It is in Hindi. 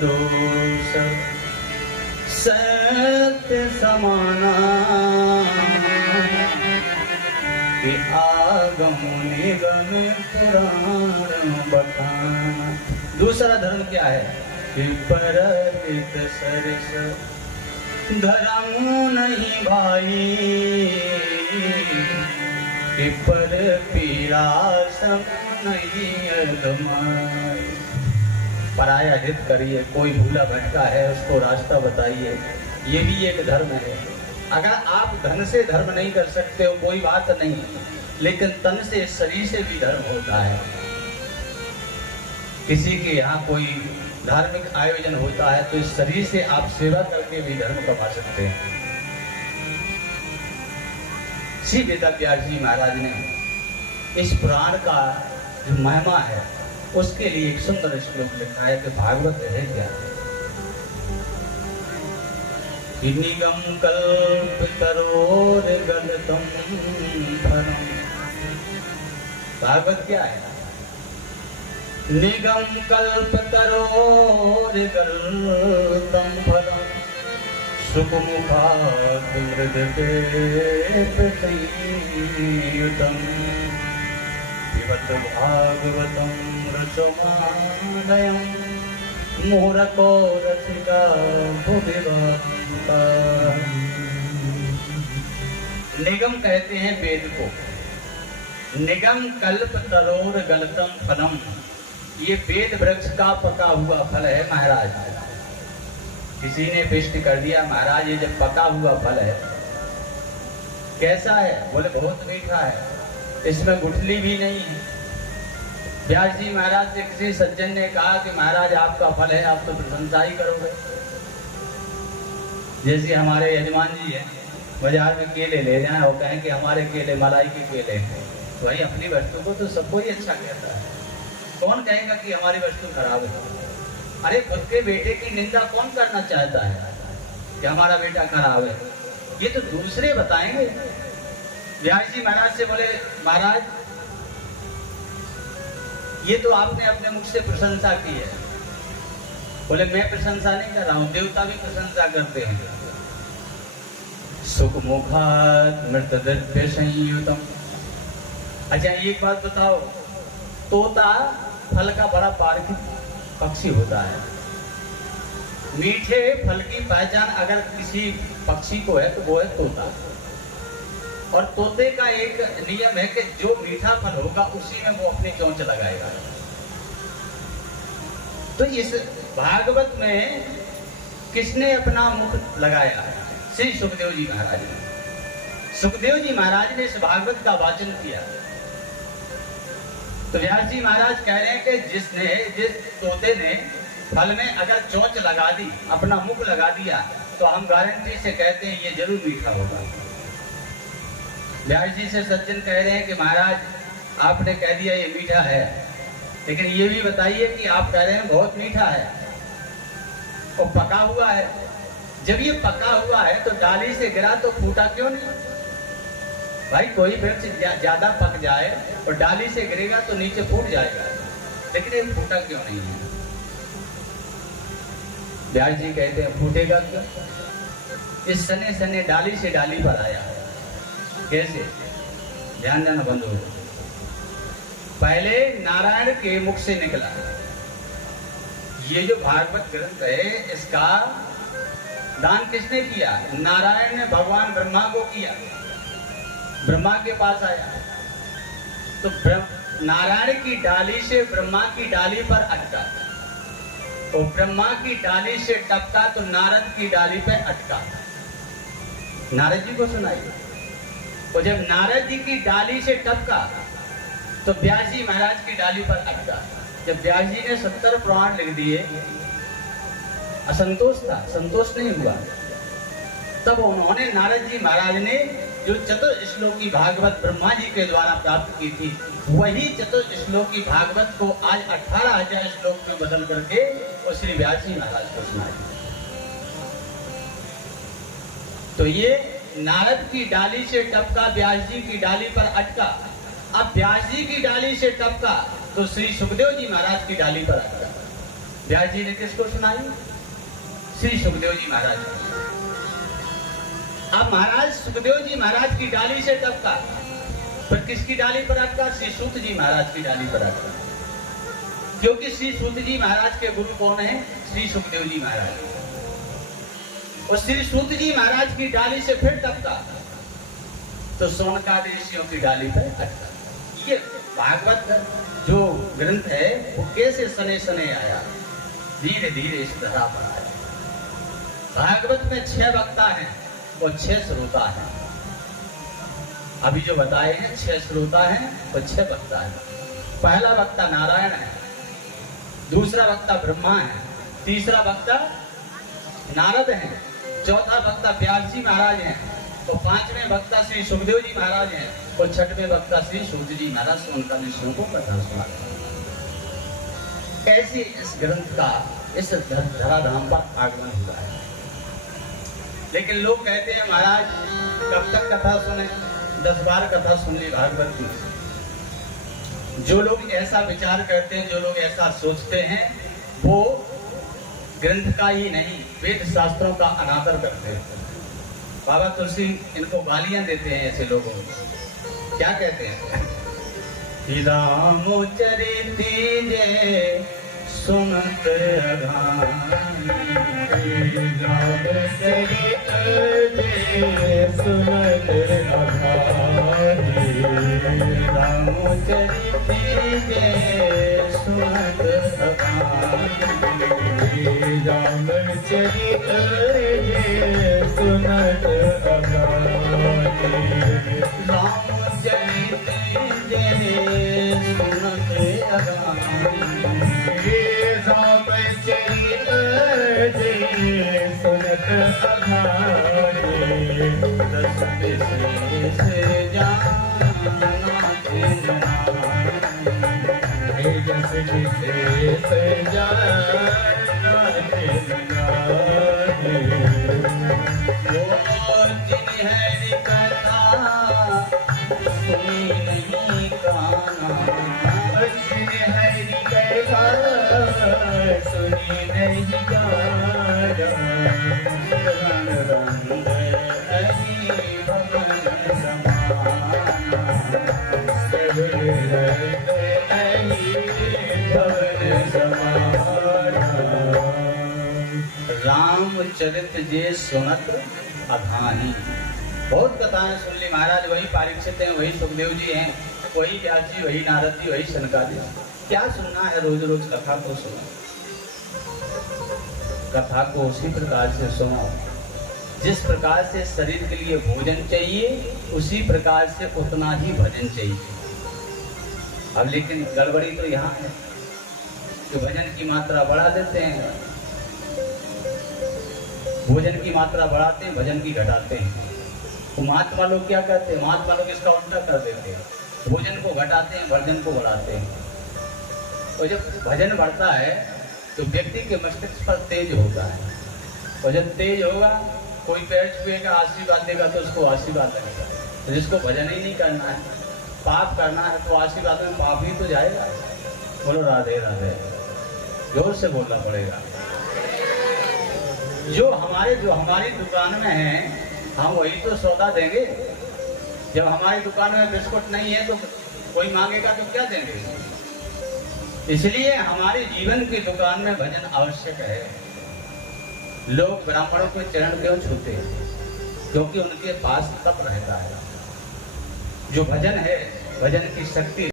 दोष सत्य समाना कि आगम निगम पुराण बखाना। दूसरा धर्म क्या है कि परहित सरस धर्म नहीं भाई कि पर पीड़ा सम नहीं अदमाई। पराया हित करिए, कोई भूला भटका है उसको रास्ता बताइए, ये भी एक धर्म है। अगर आप धन से धर्म नहीं कर सकते हो कोई बात नहीं, लेकिन तन से शरीर से भी धर्म होता है। किसी के यहाँ कोई धार्मिक आयोजन होता है तो इस शरीर से आप सेवा करके भी धर्म कमा सकते हैं। श्री वेदव्यास जी महाराज ने इस पुराण का जो महिमा है उसके लिए एक सुंदर श्लोक लिखा है कि भागवत है क्या। निगम कल्पतरोर गलतम फलम। भागवत क्या है? निगम कल्पतरोर गलतम फलम सुखमुखात् हृदये प्रतीयुतम पिबत भागवतम रसमालयम् मुहुरको रसिका भुविवाता। निगम कहते हैं वेद को। निगम कल्प तरोर गलतम फलम, ये वेद वृक्ष का पका हुआ फल है महाराज। किसी ने पिष्ट कर दिया महाराज ये जब पका हुआ फल है कैसा है? बोले बहुत मीठा है, इसमें गुठली भी नहीं है। व्यास जी महाराज से किसी सज्जन ने कहा कि महाराज आपका फल है, आप तो प्रशंसा ही करोगे। जैसे हमारे यजमान जी हैं, बाजार में केले ले जाएं और कहें कि हमारे केले मलाई के केले हैं, वही अपनी वस्तु को तो सबको ही अच्छा कहता है। कौन कहेगा कि हमारी वस्तु खराब है? अरे खुद के बेटे की निंदा कौन करना चाहता है कि हमारा बेटा खराब है? ये तो दूसरे बताएंगे। व्यास जी महाराज से बोले महाराज ये तो आपने अपने मुख से प्रशंसा की है। बोले मैं प्रशंसा नहीं कर रहा हूँ, देवता भी प्रशंसा करते हैं। सुख मुखात् मृतद्रव्य संयुतम। अच्छा एक बात बताओ, तोता फल का बड़ा पारखी पक्षी होता है। मीठे फल की पहचान अगर किसी पक्षी को है तो वो है तोता। और तोते का एक नियम है कि जो मीठा फल होगा उसी में वो अपनी चोंच लगाएगा। तो इस भागवत में किसने अपना मुख लगाया? श्री सुखदेव जी महाराज ने। सुखदेव जी महाराज ने इस भागवत का वाचन किया। तो व्यास जी महाराज कह रहे हैं कि जिस तोते ने फल में अगर चोंच लगा दी, अपना मुख लगा दिया, तो हम गारंटी से कहते हैं ये जरूर मीठा होगा। व्यास जी से सज्जन कह रहे हैं कि महाराज आपने कह दिया ये मीठा है, लेकिन ये भी बताइए कि आप कह रहे हैं बहुत मीठा है और पका हुआ है। जब ये पका हुआ है तो डाली से गिरा तो फूटा क्यों नहीं? भाई कोई वृक्ष ज्यादा पक जाए और डाली से गिरेगा तो नीचे फूट जाएगा, लेकिन ये फूटा क्यों नहीं है? व्यास जी कहते हैं फूटेगा क्यों? इस सने सने डाली से डाली पर आया। कैसे? ध्यान देना बंधु। पहले नारायण के मुख से निकला, ये जो भागवत ग्रंथ है इसका दान किसने किया? नारायण ने भगवान ब्रह्मा को किया। ब्रह्मा के पास आया तो नारायण की डाली से ब्रह्मा की डाली पर अटका, और ब्रह्मा की डाली से टपका तो नारद की डाली पर अटका। नारद जी को सुनाई। और जब नारद जी की डाली से टपका तो व्यास जी महाराज की डाली पर अटका। जब व्यास जी ने 70 पुराण लिख दिए, असंतोष था, संतोष नहीं हुआ, तब उन्होंने नारद जी महाराज ने जो चतुर्श्लोकी भागवत ब्रह्मा जी के द्वारा प्राप्त की थी, वही चतुर्श्लोकी भागवत को आज 18,000 श्लोक में बदल करके और श्री व्यास जी महाराज को सुनाई। तो ये नारद की डाली से टपका, व्यास जी की डाली पर अटका। अब व्यास जी की डाली से टपका तो श्री सुखदेव जी महाराज की डाली पर अटका। व्यास जी ने किसको सुनाई? श्री सुखदेव जी महाराज। अब महाराज सुखदेव जी महाराज की डाली से टपका, पर किसकी डाली पर अटका? श्री सूत जी महाराज की डाली पर अटका। क्योंकि श्री सूत जी महाराज के गुरु कौन है? श्री सुखदेव जी महाराज। और श्री सूत जी महाराज की डाली से फिर टपका तो सोनकादि ऋषियों की डाली पर अटका। ये भागवत जो ग्रंथ है वो कैसे सने सने आया, धीरे धीरे इस तरह पर आया। भागवत में 6 वक्ता हैं और 6 श्रोता हैं। अभी जो बताए हैं 6 श्रोता हैं और 6 वक्ता हैं। पहला वक्ता नारायण है, दूसरा वक्ता ब्रह्मा है, तीसरा वक्ता नारद है, चौथा वक्ता व्यास जी महाराज हैं, और 5वें वक्ता श्री सुखदेव जी महाराज हैं, और 6वें वक्ता श्री सूत जी महाराज सोनकादि ऋषियों को कथा सुनाते हैं। ऐसे इस ग्रंथ का इस धराधाम पर आगमन हुआ है। लेकिन लोग कहते हैं महाराज कब तक कथा सुने, 10 बार कथा सुन ली भागवत की। जो लोग ऐसा विचार करते हैं, जो लोग ऐसा सोचते हैं, वो ग्रंथ का ही नहीं वेद शास्त्रों का अनादर करते हैं। बाबा तुलसी इनको गालियां देते हैं ऐसे लोगों को। क्या कहते हैं? रामचरित जय सुनत अघानी, रामचरित जय सुनत अघानी, रामचरित जय सुनत अघानी, रामचरित जय सुनत अघानी, रामचरित जय सुनत अघानी, रामचरित जय सुनत अघानी, रस विशेष जाना जस विशेष जाना जिन्हें कथा सुनी नहीं काना, जिन्हें कथा सुनी नहीं काना, रंग रंग अही भवन समाना, भवन समाना। रामचरित जे सुनत अघानी। बहुत कथाएं सुन ली महाराज, वही परीक्षित हैं, वही सुखदेव जी हैं, वही व्यास जी, वही नारद जी, वही सनकादि। क्या सुनना है? रोज रोज कथा को सुनो, कथा को उसी प्रकार से सुनो जिस प्रकार से शरीर के लिए भोजन चाहिए, उसी प्रकार से उतना ही भजन चाहिए। अब लेकिन गड़बड़ी तो यहाँ है कि भजन की मात्रा बढ़ा देते हैं, भोजन की मात्रा बढ़ाते हैं, भजन की घटाते हैं। तो महात्मा लोग क्या करते हैं? महात्मा लोग इसका उल्टा कर देते हैं, भोजन को घटाते हैं, भजन को बढ़ाते हैं। और जब भजन बढ़ता है तो व्यक्ति के मस्तिष्क पर तेज होता है, और जब तेज होगा, कोई पैर छुएगा, आशीर्वाद देगा तो उसको आशीर्वाद देगा। तो जिसको भजन ही नहीं करना है, पाप करना है, तो आशीर्वाद में पाप ही तो जाएगा। बोलो राधे राधे, जोर से बोलना पड़ेगा। जो हमारी दुकान में है, हम वही तो सौदा देंगे। जब हमारी दुकान में बिस्कुट नहीं है तो कोई मांगेगा तो क्या देंगे? इसलिए हमारे जीवन की दुकान में भजन आवश्यक है। लोग ब्राह्मणों के चरण क्यों छूते हैं? क्योंकि उनके पास तप रहता है। जो भजन है, भजन की शक्ति